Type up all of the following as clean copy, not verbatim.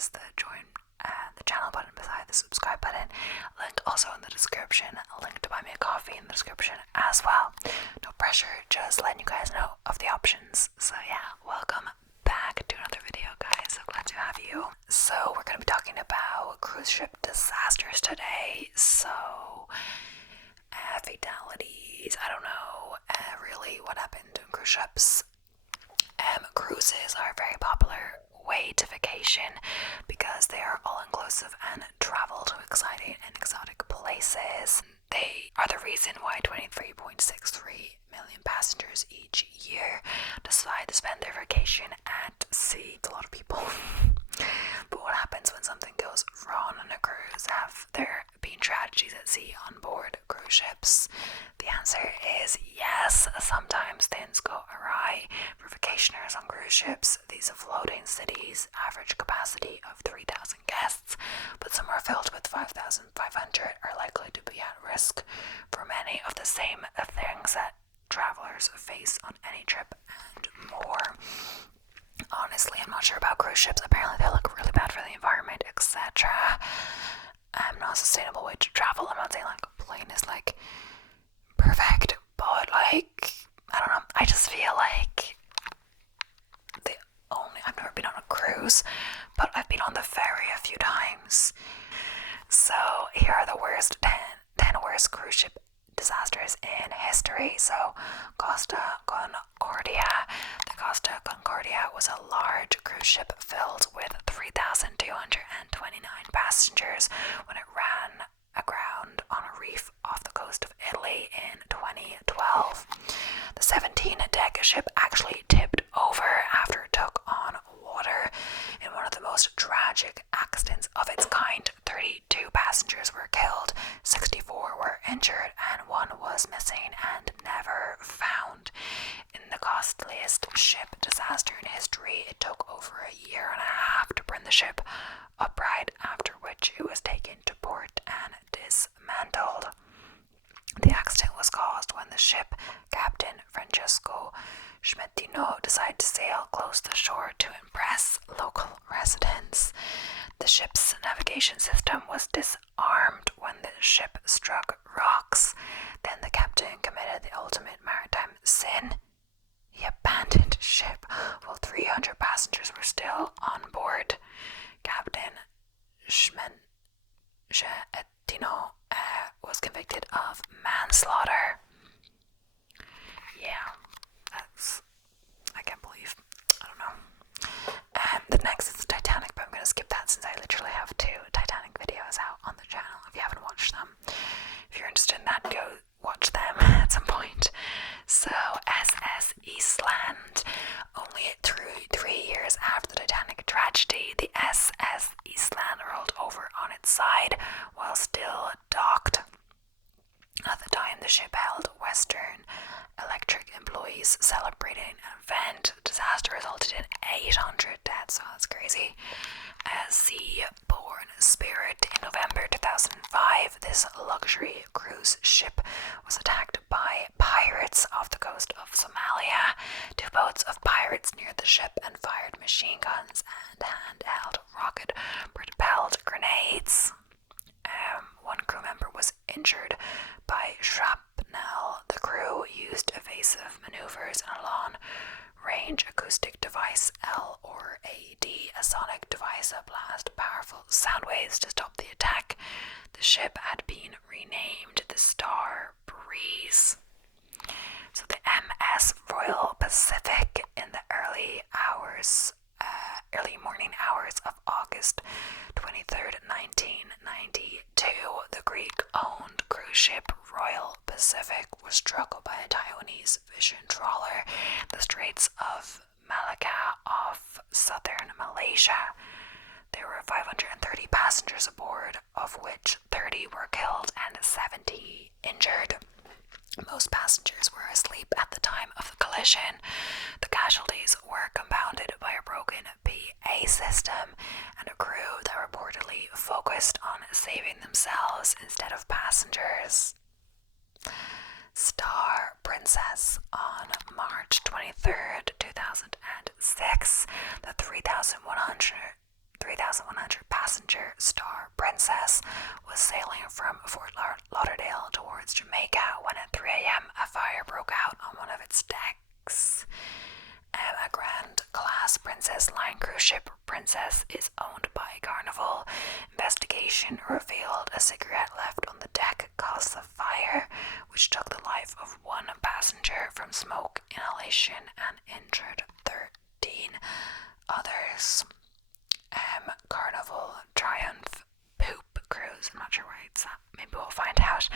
press the join the channel button beside the subscribe button. Link also in the description. A link to buy me a coffee in the description as well. No pressure, just letting you guys know of the options. So yeah, welcome back to another video, guys. So glad to have you. So we're going to be talking about cruise ship disasters today. So fatalities, I don't know really what happened in cruise ships. Cruises are a very popular way to vacation because they are all-inclusive and travel to exciting and exotic places. They are the reason why 23.63 million passengers each year decide to spend their vacation at sea. It's a lot of people. But what happens when something goes wrong on a cruise? Have there been tragedies at sea on board cruise ships? The answer is yes. Sometimes things go awry. For vacationers on cruise ships, these floating cities average capacity of 3,000 guests, but some are filled with 5,500 are likely to be at risk for many of the same things that travelers face on any trip and more. Honestly, I'm not sure about cruise ships. Apparently they look really bad for the environment, etc. Not a sustainable way to travel. I'm not saying like a plane is like perfect, but like, I don't know, I just feel like I've never been on a cruise, but I've been on the ferry a few times. So here are the 10 worst cruise ship disasters in history. So Costa Concordia. The Costa Concordia was a large cruise ship filled with 3,229 passengers when it ran aground on a reef off the coast of Italy in 2012. The 17-deck ship actually tipped over after it took on water. In one of the most tragic accidents of its kind, 32 passengers were killed, 64 were injured, and 1 was missing and never found. In the costliest ship disaster in history, it took over a year and a half to bring the ship upright, after which it was taken to port and dismantled. The accident was caused when the ship captain Francesco Schmettino decided to sail close to shore to impress local residents. The ship's navigation system was disarmed when the ship struck rocks. Then the captain committed the ultimate maritime sin. He abandoned ship while 300 passengers were still on board. Captain Schmettino was convicted of manslaughter. Yeah, I can't believe, I don't know. The next is the Titanic, but I'm going to skip that since I literally have 2 Titanic videos out on the channel if you haven't watched them. If you're interested in that, go watch them at some point. So, SS Eastland. Only 3 years after the Titanic tragedy, the SS Eastland rolled over on its side while still docked. At the time, the ship held Western Electric employees celebrating an event. The disaster resulted in 800 deaths, so that's crazy. Seaborne Spirit. In November 2005, this luxury cruise ship was attacked by pirates off the coast of Somalia. 2 boats of pirates neared the ship and fired machine guns and handheld rocket-propelled grenades. 1 crew member was injured by shrapnel. The crew used evasive maneuvers and a long-range acoustic device, LORAD, a sonic device that blasts powerful sound waves to stop the attack. The ship had been renamed the Star Breeze. So the MS Royal Pacific, in the early morning hours of August 23rd, 1992, the Greek-owned cruise ship Royal Pacific was struck by a Taiwanese fishing trawler in the Straits of Malacca off southern Malaysia. There were 530 passengers aboard, of which 30 were killed and 70 injured. Most passengers were asleep at the time of the collision. The casualties were compounded by a broken PA system and a crew that reportedly focused on saving themselves instead of passengers. Star Princess. On March 23rd, 2006, the 3,100 3,100 passenger Star Princess was sailing from Fort Lauderdale towards Jamaica when at 3 a.m. a fire broke out on one of its decks. A Grand Class Princess Line cruise ship Princess is owned by Carnival. Investigation revealed a cigarette left on the deck caused the fire, which took the life of one passenger from smoke inhalation and injured 13 others. Carnival Triumph Poop Cruise, I'm not sure why it's that, maybe we'll find out.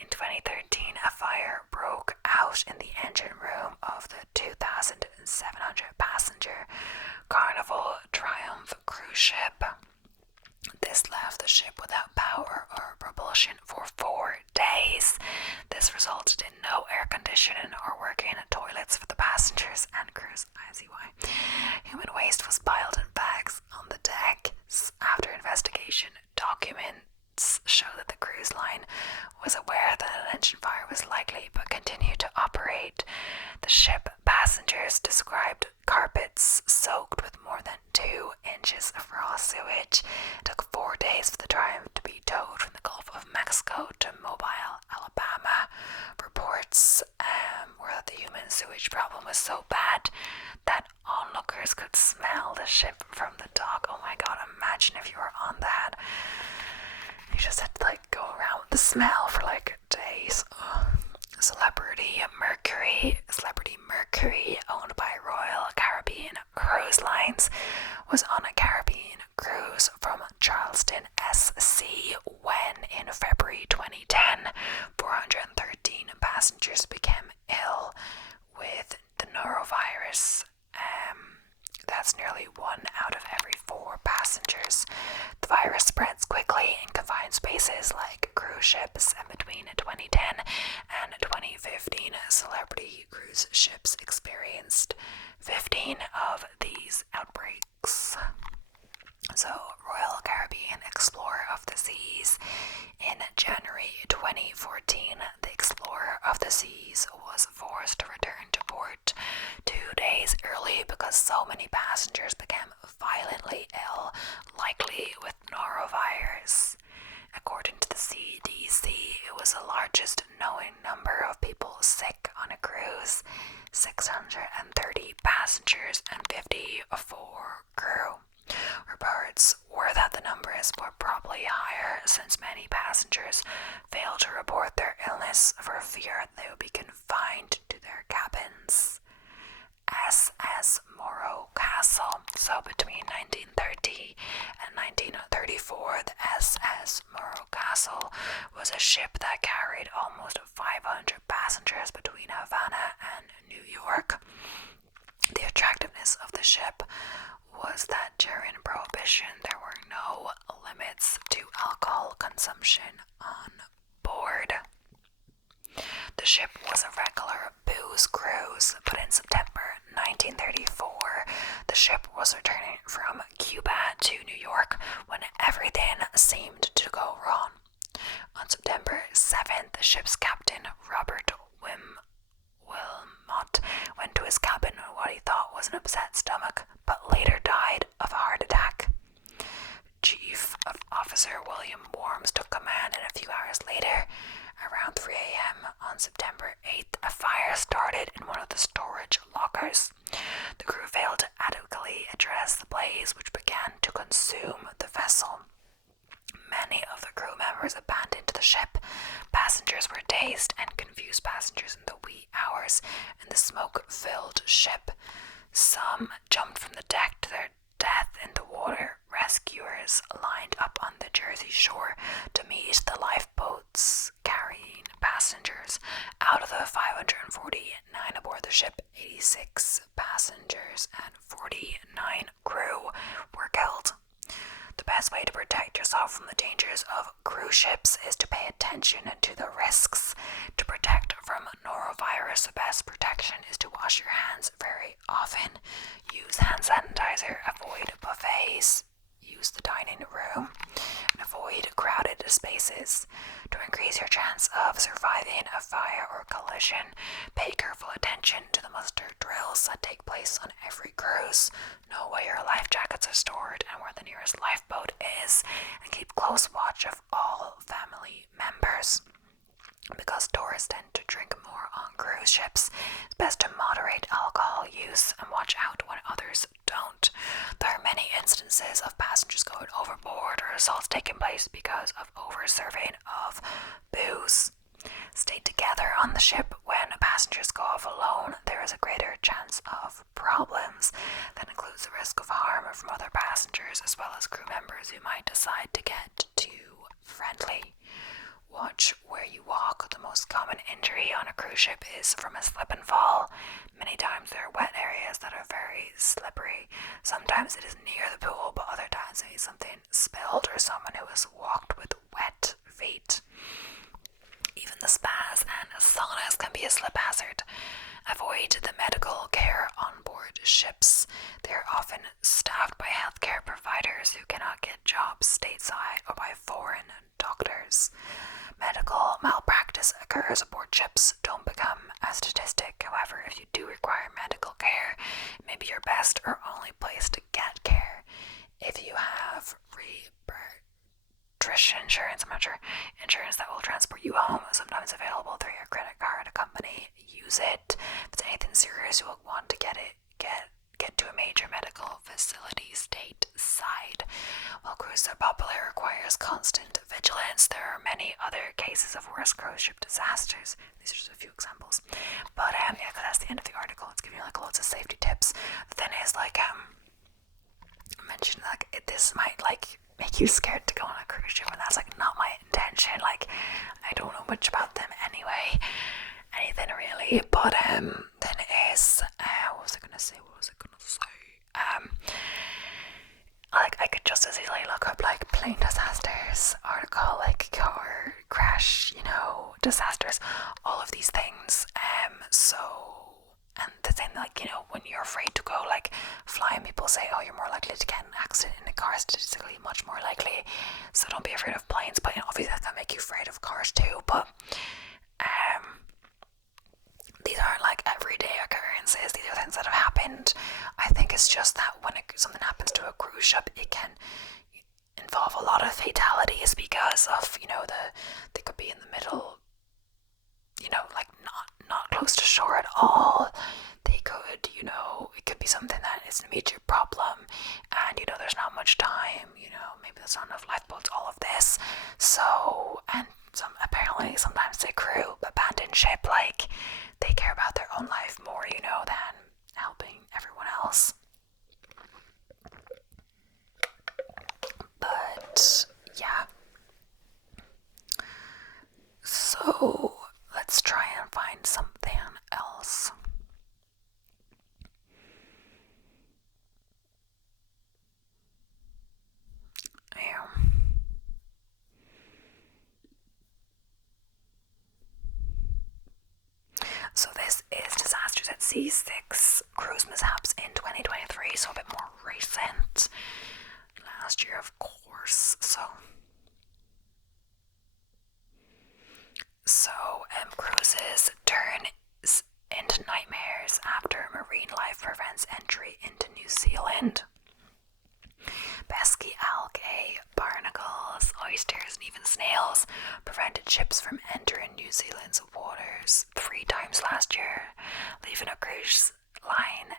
In 2013, a fire broke out in the engine room of the 2,700 passenger Carnival Triumph cruise ship. This left the ship without power or propulsion for 4 days. This resulted in no air conditioning or working toilets for the passengers and crews. I see why. Human waste was piled in bags on the deck. After investigation, documents show that the cruise line was aware that an engine fire was likely but continued to operate. The ship passengers described carpets soaked with more than 2 inches of raw sewage. It took 4 days for the Triumph to be towed from the Gulf of Mexico to Mobile, Alabama. Reports were that the human sewage problem was so bad that onlookers could smell the ship from the dock. Oh my god, imagine if you were on that. You just had to go around with the smell for days. Ugh. Celebrity Mercury, owned by Royal Caribbean Cruise Lines, was on a Caribbean cruise from Charleston, SC, when in February 2010, 413 passengers became ill with the norovirus. That's nearly 1 out of every 4 passengers. The virus spreads quickly in confined spaces like cruise ships, and between 2010 and 2015, celebrity cruise ships experienced 15 of these outbreaks. So, Royal Caribbean Explorer of the Seas. In January 2014, the Explorer of the Seas was forced to return to port 2 days early because so many passengers became violently ill, likely with norovirus. According to the CDC, it was the largest known number of people sick on a cruise, 630 passengers and 54 crew. Reports were that the numbers were probably higher since many passengers failed to report their illness for fear they would be confined to their cabins. SS Morro Castle. So between 1930 and 1934, the SS Morro Castle was a ship that carried almost 500 passengers between Havana and New York. The attractiveness of the ship was that during Prohibition there were no limits to alcohol consumption on board. The ship was a regular booze cruise, but in September 1934, the ship was returning from Cuba to New York when everything seemed to go wrong. On September 7th, the ship's captain, Robert Wilmot, went to his cabin with what he thought was an upset stomach, but later died of a heart attack. Chief Officer William Worms took command, and a few hours later, around 3 a.m. on September 8th, a fire started in one of the storage lockers. The crew failed to adequately address the blaze, which began to consume the vessel. Many of the crew members abandoned the ship. Passengers were dazed and confused passengers in the wee hours in the smoke-filled ship. Some jumped from the deck to their death in the water. Rescuers lined up on the Jersey shore to meet the lifeboats carrying passengers. Out of the 549 aboard the ship, 86 passengers and 49 crew were killed. The best way to protect yourself from the dangers of cruise ships is to pay attention to the risks. To protect from norovirus, the best protection is to wash your hands very often. Use hand sanitizer, avoid buffets, use the dining room, and avoid crowded spaces. To increase your chance of surviving a fire or collision, pay careful attention to the muster drills that take place on every cruise. Know where your life jackets are stored and where the nearest beverages and keep close watch of all family members. Because tourists tend to drink more on cruise ships, it's best to moderate alcohol use and watch out when others don't. There are many instances of passengers going overboard or assaults taking place because of over-serving of booze. Stay together on the ship. When passengers go off alone, there is a greater chance of problems. That includes the risk of harm from other passengers as well as crew members who might decide to get too friendly. Watch where you walk. The most common injury on a cruise ship is from a slip and fall. Many times there are wet areas that are very slippery. Sometimes it is near the pool, but other times it is something spilled or someone who has walked with wet feet. Even the spas and saunas can be a slip hazard. Avoid the medical care on board ships. They are often staffed by healthcare providers who cannot get jobs stateside or by foreign doctors. Medical malpractice occurs aboard ships. Don't become a statistic. However, if you do require medical care, it may be your best or only place to get care. If you have insurance, insurance that will transport you home, sometimes available through your credit card company, use it. If it's anything serious, you will want to get to a major medical facility stateside. While cruises are popular, it requires constant vigilance. There are many other cases of worst cruise ship disasters. These are just a few examples. But yeah, because that's the end of the article. It's giving you like loads of safety tips. The thing is, like, I mentioned, like, this might like make you scared to go on a cruise ship, and that's like not my intention. Like, I don't know much about them anyway, anything really. But then is what was I gonna say? Like, I could just as easily look up like plane disasters article, like car crash, disasters, all of these things. And the thing, like, when you're afraid to go, like, flying, people say, oh, you're more likely to get in an accident in a car, statistically much more likely, so don't be afraid of planes. But obviously that can make you afraid of cars too. But these aren't like everyday occurrences. These are things that have happened. I think it's just that when something happens to a cruise ship, it can involve a lot of fatalities because of they could be in the middle, like not close to shore at all. They could, it could be something that is an immediate problem, and there's not much time. Maybe there's not enough lifeboats. All of this. So, and apparently sometimes the crew abandon ship, like they care about their own life more, than helping everyone else. But yeah. So let's try and find something else. Yeah. So this is Disasters at Sea, 6 cruise mishaps in 2023, so a bit more recent. Last year, of course. So cruises turn into nightmares after marine life prevents entry into New Zealand. Pesky algae, barnacles, oysters, and even snails prevented ships from entering New Zealand's waters 3 times last year, leaving a cruise line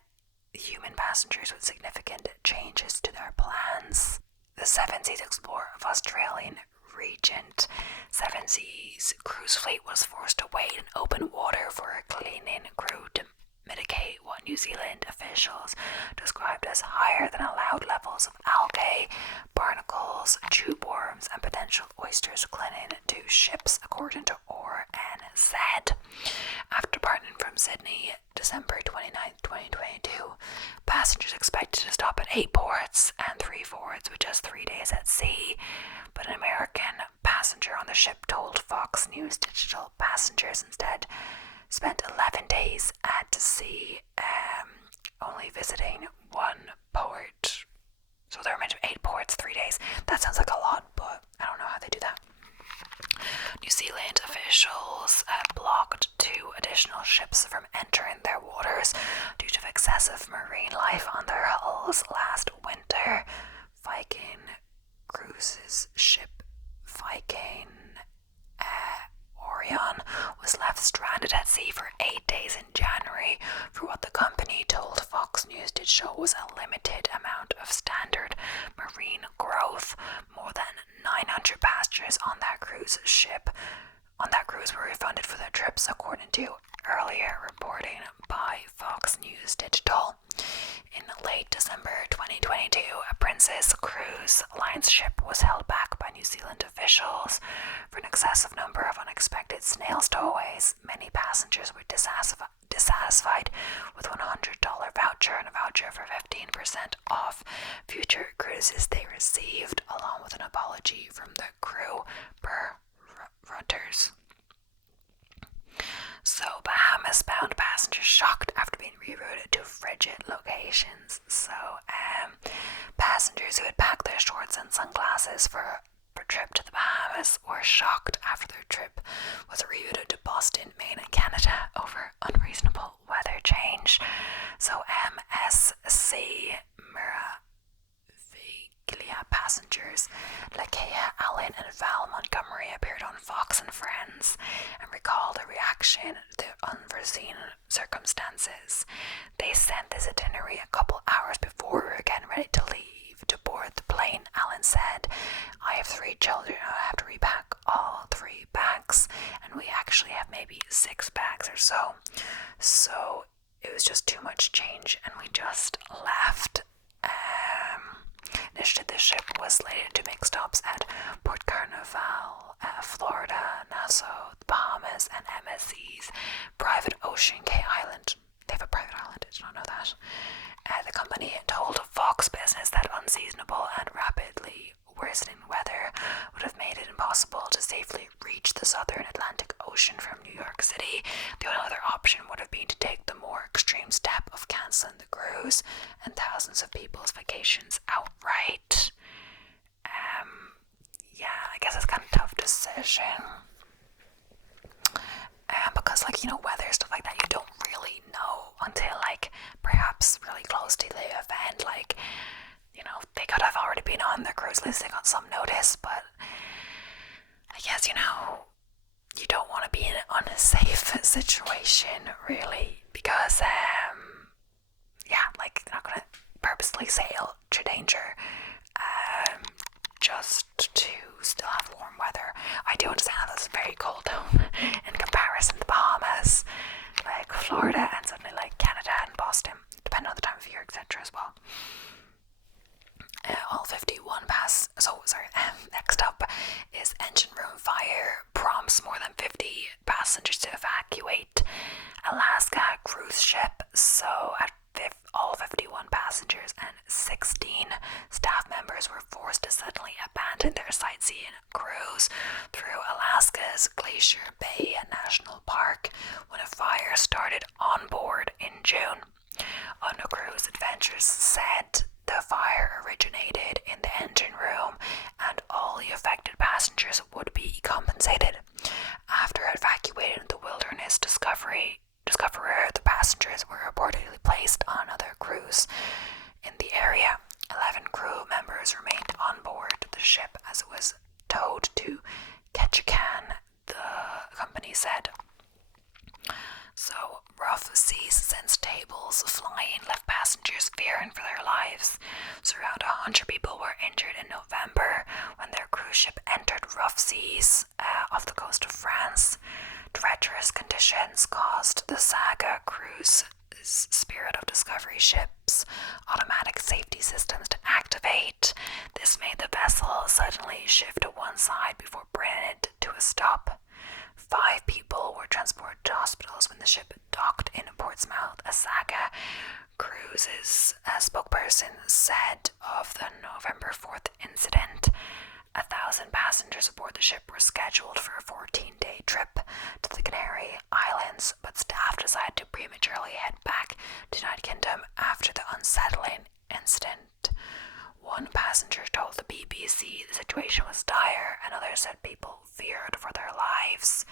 human passengers with significant changes to their plans. The Seven Seas Explorer of Australian Regent Seven Seas cruise fleet was forced to wait in open water for a cleaning crew to mitigate what New Zealand officials described as higher than allowed levels of algae, barnacles, tube worms, and potential oysters clinging to ships, according to ORNZ. After departing from Sydney, December 29, 2022, passengers expected to stop at 8 ports and 3 forts with just 3 days at sea. But an American passenger on the ship told Fox News Digital passengers instead spent 11 days at sea, only visiting 1 port. So there were meant to be 8 ports, 3 days. That sounds like a lot, but I don't know how they do that. New Zealand officials blocked 2 additional ships from entering their waters due to excessive marine life on their hulls last winter. Viking cruise Cruises ship Viking Orion was left stranded at sea for 8 days in January for what the company told Fox News did show was a limited amount of standard marine growth. More than 900 passengers on that cruise were refunded for their trips, according to earlier reporting by Fox News Digital. In late December 2022, a Princess Cruise Lines ship was held back by New Zealand officials for an excessive number of unexpected snail stowaways. Many passengers were dissatisfied with $100 voucher and a voucher for 15% off future cruises they received, along with an apology from the crew per Reuters. So, Bahamas-bound passengers shocked after being rerouted to frigid locations. So, passengers who had packed their shorts and sunglasses for a trip to the Bahamas were shocked after their trip was rerouted to Boston, Maine, and Canada over unreasonable weather change. So, MSC passengers Lakeia Allen and Val Montgomery appeared on Fox and Friends and recalled their reaction to unforeseen circumstances. They sent this itinerary a couple hours before we were getting ready to leave to board the plane. Allen said, "I have 3 children and I have to repack all 3 bags, and we actually have maybe 6 bags or so. So it was just too much change and we just left." The ship was slated to make stops at Port Carnival, Florida, Nassau, the Bahamas, and MSC's private Ocean Cay Island. They have a private island, I did not know that. The company told Fox Business that unseasonable and rapidly worsening weather would have made it impossible to safely reach the southern Atlantic Ocean from New York City. The only other option would have been to take the more extreme step of cancelling the cruise and thousands of people's vacations outright. I guess it's kind of a tough decision. Because, weather, stuff like that, you don't really know until, perhaps really close to the event. They could have already been on the cruise list, they got some notice, but I guess, you don't want to be in an unsafe situation, really, because, they're not going to purposely sail to danger, just to still have warm weather. I do understand that it's very cold, though, in comparison to the Bahamas, Florida, and suddenly, Canada and Boston, depending on the time of year, etc. as well. All 51 next up is engine room fire prompts more than 50 passengers to evacuate Alaska cruise ship. So all 51 passengers and 16 staff members were forced to suddenly abandon their sightseeing cruise through Alaska's Glacier Bay National Park when a fire started on board in June. Unknown Cruise Adventures said the fire originated in the engine room and all the affected passengers would be compensated. After evacuating the Wilderness Discoverer, the passengers were reportedly placed on another cruise in the area. 11 crew members remained on board the ship as it was towed to Ketchikan, the company said. So, rough seas sent tables flying left passengers fearing for their lives. So around 100 people were injured in November when their cruise ship entered rough seas off the coast of France. Treacherous conditions caused the Saga Cruise Spirit of Discovery ship's automatic safety systems to activate. This made the vessel suddenly shift to one side before bringing it to a stop. 5 people were transported to hospitals when the ship docked in Portsmouth. A Saga Cruises spokesperson said of the November 4th incident, 1,000 passengers aboard the ship were scheduled for a 14-day trip to the Canary Islands, but staff decided to prematurely head back to the United Kingdom after the unsettling incident. One passenger told the BBC BBC the situation was dire, and others said people feared for their lives.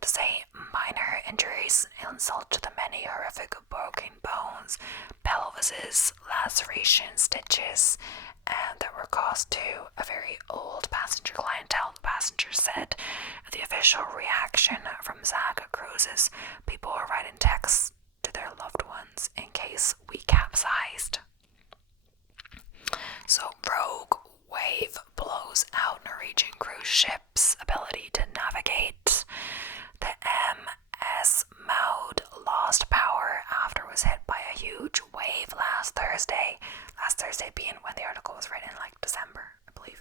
To say minor injuries, insult to the many horrific broken bones, pelvises, lacerations, stitches, and that were caused to a very old passenger clientele, the passenger said. The official reaction from Zag Cruises, people were writing texts to their loved ones in case we capsized. So Rogue Wave blows out Norwegian cruise ships' ability to navigate. The MS Maud lost power after it was hit by a huge wave last Thursday. Last Thursday being when the article was written, like December, I believe,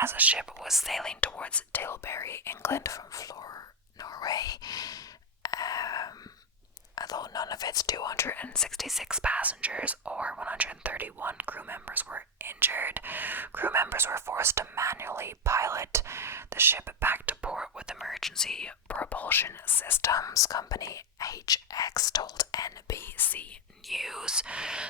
as a ship was sailing towards Tilbury, England from Flor, Norway. Although none of its 266 passengers or 131 crew members were injured, crew members were forced to manually pilot the ship back to port with emergency propulsion systems, company HX told NBC News.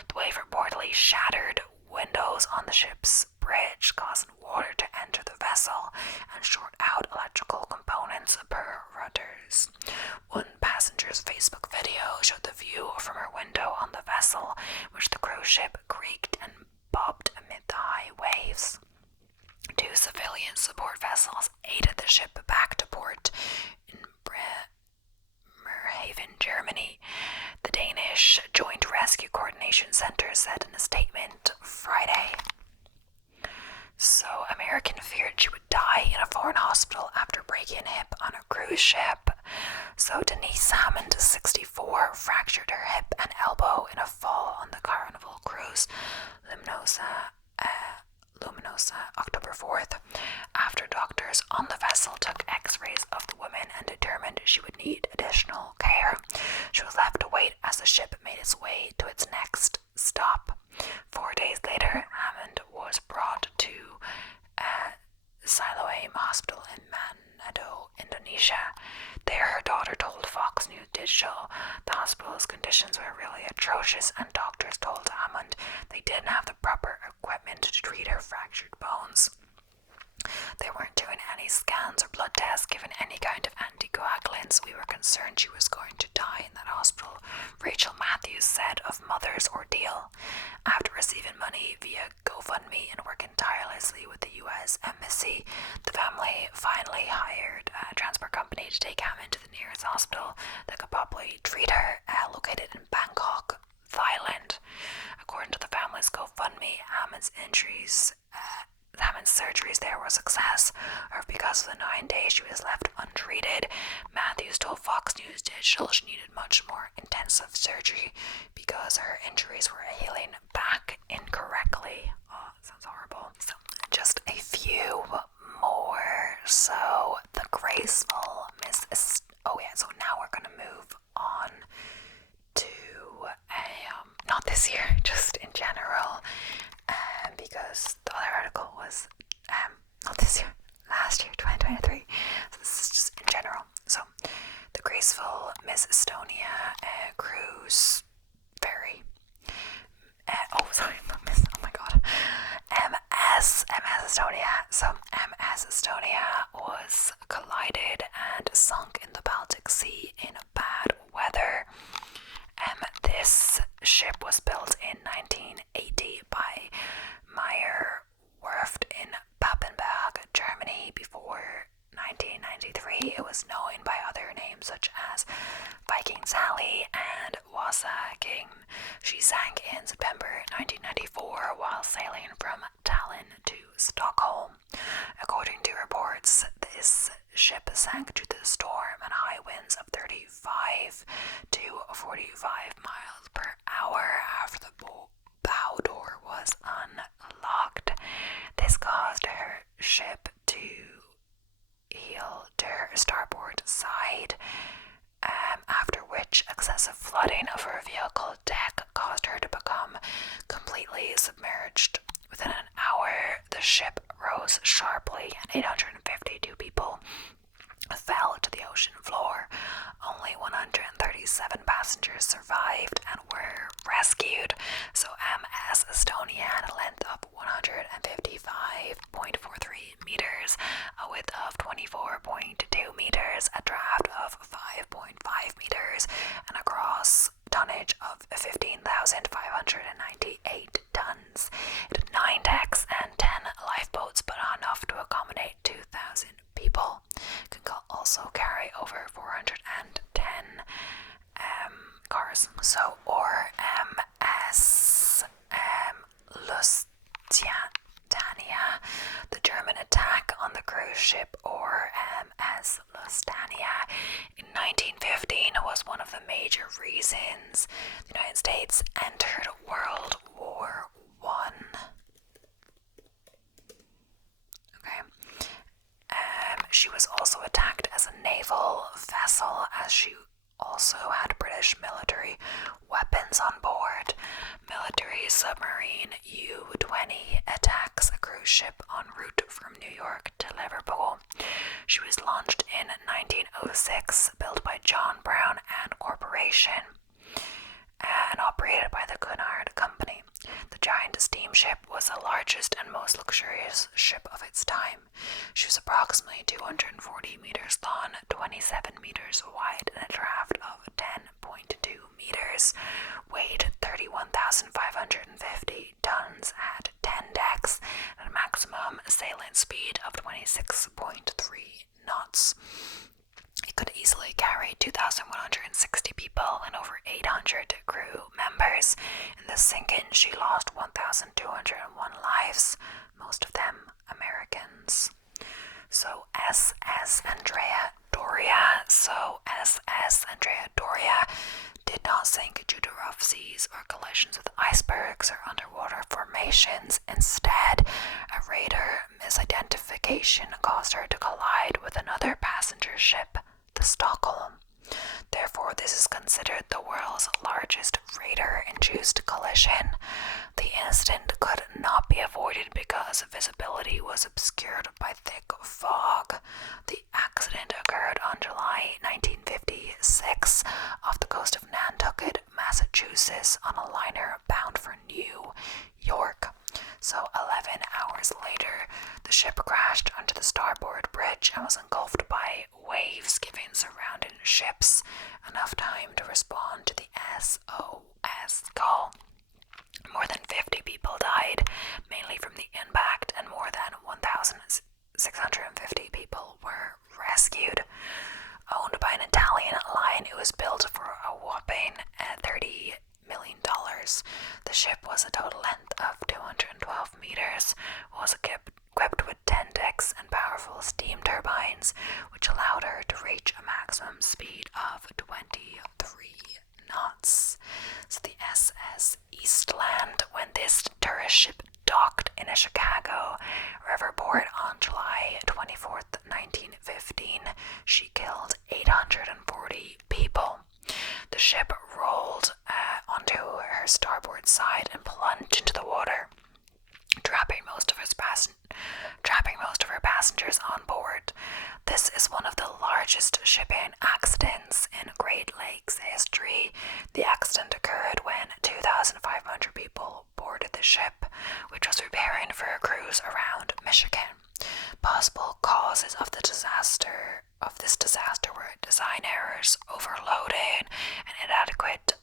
The wave reportedly shattered windows on the ship's bridge, causing water to enter the vessel and short out electrical components per Reuters. One passenger's Facebook video showed the view from her window on the vessel, which the cruise ship creaked and bobbed amid the high waves. 2 civilian support vessels aided the ship back to port in Bremerhaven, Germany. The Danish Joint Rescue Coordination Center said in a statement Friday. So, American feared she would die in a foreign hospital after breaking a hip on a cruise ship. So, Denise Hammond, 64, fractured her hip and elbow in a fall on the Carnival cruise Luminosa, October 4th, after doctors on the vessel took x-rays of the woman and determined she would need additional care. She was left to wait as the ship made its way to its next stop. 4 days later, Hammond was brought to Siloam Hospital in Manado, Indonesia. There, her daughter told Fox News Digital the hospital's conditions were really atrocious, and doctors told Hammond they didn't have the proper equipment to treat her fractured bones. They weren't doing any scans or blood tests, given any kind of anticoagulants. We were concerned she was going to die in that hospital, Rachel Matthews said of Mother's ordeal. After receiving money via GoFundMe and working tirelessly with the US Embassy, the family finally hired a transport company to take Hammond to the nearest hospital that could probably treat her, located in Bangkok, Thailand. According to the family's GoFundMe, Hammond's surgeries there were a success, or because of the 9 days she was left untreated. Matthews told Fox News Digital she needed much more intensive surgery because her injuries were healing back incorrectly. Oh, that sounds horrible. So, just a few more. So, the graceful Miss... so now we're going to move on to not this year, just in general, because the other article was not this year, last year, 2023. So this is just in general. So the graceful Miss Estonia cruise ferry. MS Estonia. So MS Estonia was collided and sunk in the Baltic Sea in bad weather. This ship was built in 1980 by Meyer Werft in Papenburg, Germany. Before 1993, it was known by other names such as Viking Sally and Wasa King. She sank in September 1994 while sailing from Tallinn to Stockholm. According to reports, this ship sank due to the storm and high winds of 35 to 45 miles per hour after the bow door was unlocked. This caused her ship to heel to her starboard side, after which excessive flooding of her vehicle deck caused her to become completely submerged. Within an hour, the ship rose sharply and 852 people fell to the ocean floor. Only 137 passengers survived and were rescued. So MS Estonia had a length of 155.5 cruise ship, or MS Lusitania, in 1915 was one of the major reasons the United States entered World War One. Okay. She was also attacked as a naval vessel, as she also had British military weapons on board. Military submarine U-20 attacks a cruise ship en route from New York to Liverpool. She was launched in 1906, built by John Brown and Corporation, and operated by the Cunard Company. The giant steamship was the largest and most luxurious ship of its time. She was approximately 240 meters long, 27 meters wide, and a draft of 10.2 meters, weighed 31,550 tons, had 10 decks, and a maximum sailing speed of 26.3 knots. It could easily carry 2,160 people and over 800 crew members. In the sinking, she lost 1,201 lives, most of them Americans. So SS Andrea Doria did not sink due to rough seas or collisions with icebergs or underwater formations. Instead, a radar misidentification caused her to collide with another passenger ship, the Stockholm. Therefore, this is considered the world's largest radar-induced collision. The incident could not be avoided because visibility was obscured by thick fog. The accident occurred on July 1956 off the coast of Nantucket, Massachusetts, on a liner bound for New York. So 11 hours later, the ship crashed onto the starboard bridge and was engulfed by waves, giving surrounding ships enough time to respond to the SOS call. More than 50 people died, mainly from the impact, and more than 1,650 people were rescued. Owned by an Italian line, it was built for a whopping $30 million. The ship was a total length of 212 meters, was equipped with 10 decks and powerful steam turbines, which allowed her to reach a maximum speed of 23 knots. So the SS Eastland, when this tourist ship docked in a Chicago river port on July 24th, 1915, she killed 840 people. The ship rolled onto her starboard side and plunged into the water, trapping most of her passengers on board. This is one of the largest shipping accidents in Great Lakes history. The accident occurred when 2,500 people boarded the ship, which was preparing for a cruise around Michigan. Possible causes of this disaster were design errors, overloading, and inadequate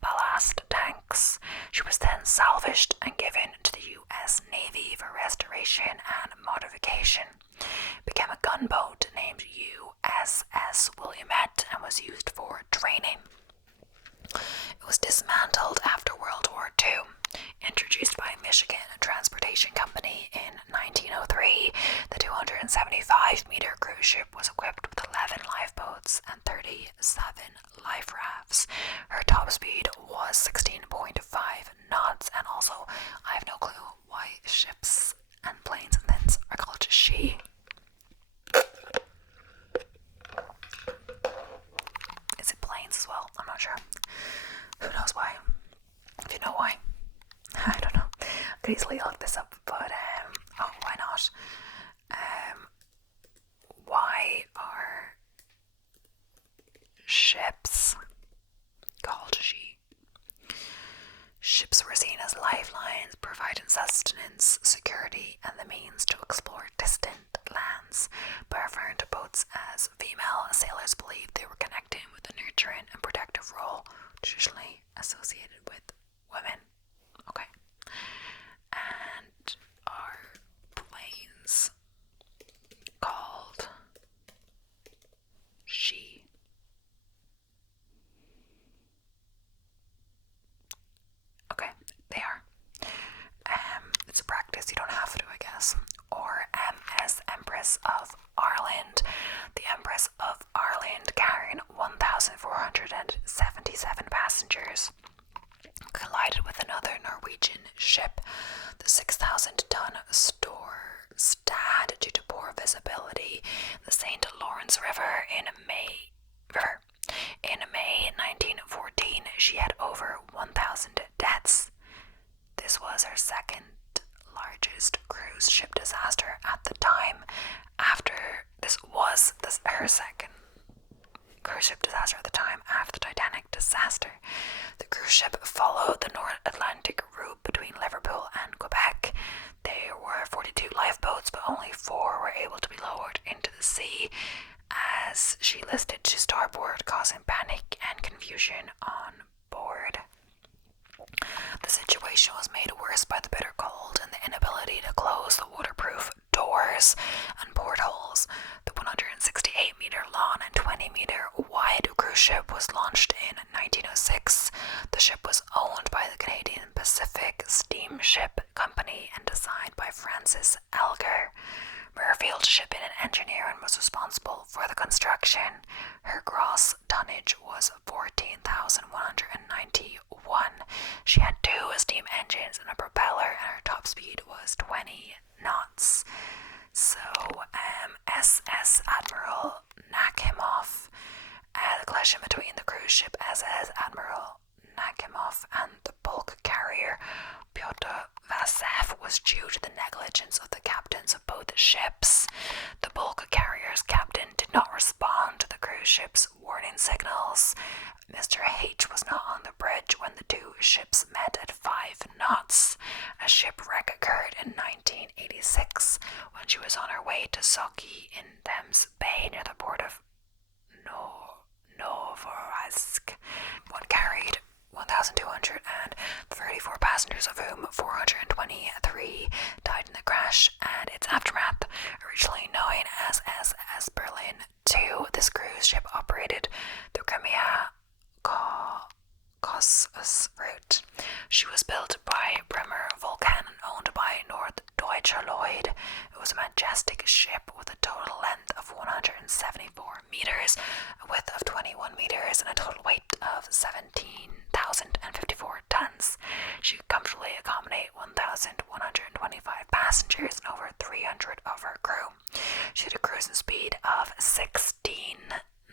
ballast tanks. She was then salvaged and given to the U.S. Navy for restoration and modification. It became a gunboat named USS Williamette and was used for training. It was dismantled after World War II. Introduced by Michigan Transportation Company in 1903, the 275-meter cruise ship was equipped with 11 lifeboats and 37 life rafts. Her top speed was 16.5 knots, and also, I have no clue why ships and planes and things are called she. Is it planes as well? I'm not sure. Who knows why? If you know why, I don't know. I could easily look this up, but why not? Why are ships called she? Ships were seen as lifelines, providing sustenance, security, and the means to explore distant lands. By referring to boats as female, sailors believed they were connecting with a nurturing and protective role traditionally associated with women. Okay. And are planes called she? Okay, they are. It's a practice, you don't have to, I guess. Or MS Empress largest cruise ship disaster at the time. After this was her second cruise ship disaster at the time after the Titanic disaster. The cruise ship followed the North Atlantic route between Liverpool and Quebec. There were 42 lifeboats, but only 4 were able to be lowered into the sea as she listed to starboard, causing panic and confusion on board. The situation was made worse by the bitter cold and the inability to close the waterproof doors and portholes. The 168-meter long and 20-meter wide cruise ship was launched in 1906. The ship was owned by the Canadian Pacific Steamship Company and designed by Francis Elgar. Murfield Shipping and Engineering was responsible for the construction. Her gross tonnage was 14,191. She had 2 steam engines and a propeller, and her top speed was 20 knots. So, SS Admiral Nakhimov, the collision between the cruise ship SS Admiral Nakhimov and the bulk carrier Pyotr Vasev was due to the negligence of the captains of both ships. The bulk carrier's captain did not respond to the cruise ship's warning signals. Mr. H was not on the bridge when the 2 ships met at 5 knots. A shipwreck occurred in 1986 when she was on her way to Sochi in Thames Bay near the port of Novorossiysk. One carried 1,234 passengers, of whom 423 died in the crash and its aftermath. Originally known as SS Berlin II, this cruise ship operated the Crimea Caucasus route. She was built by Bremer Vulcan and owned by Norddeutscher Lloyd. It was a majestic ship with a total length of 174 meters, a width of 21 meters, and a total weight of 17,054 tons. She could comfortably accommodate 1,125 passengers and over 300 of her crew. She had a cruising speed of 16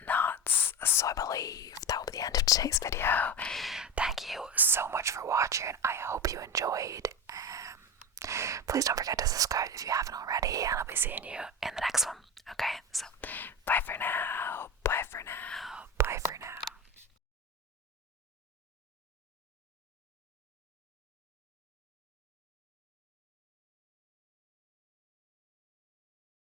knots. So I believe that will be the end of today's video. Thank you so much for watching. I hope you enjoyed. Please don't forget to subscribe if you haven't already, and I'll be seeing you in the next one.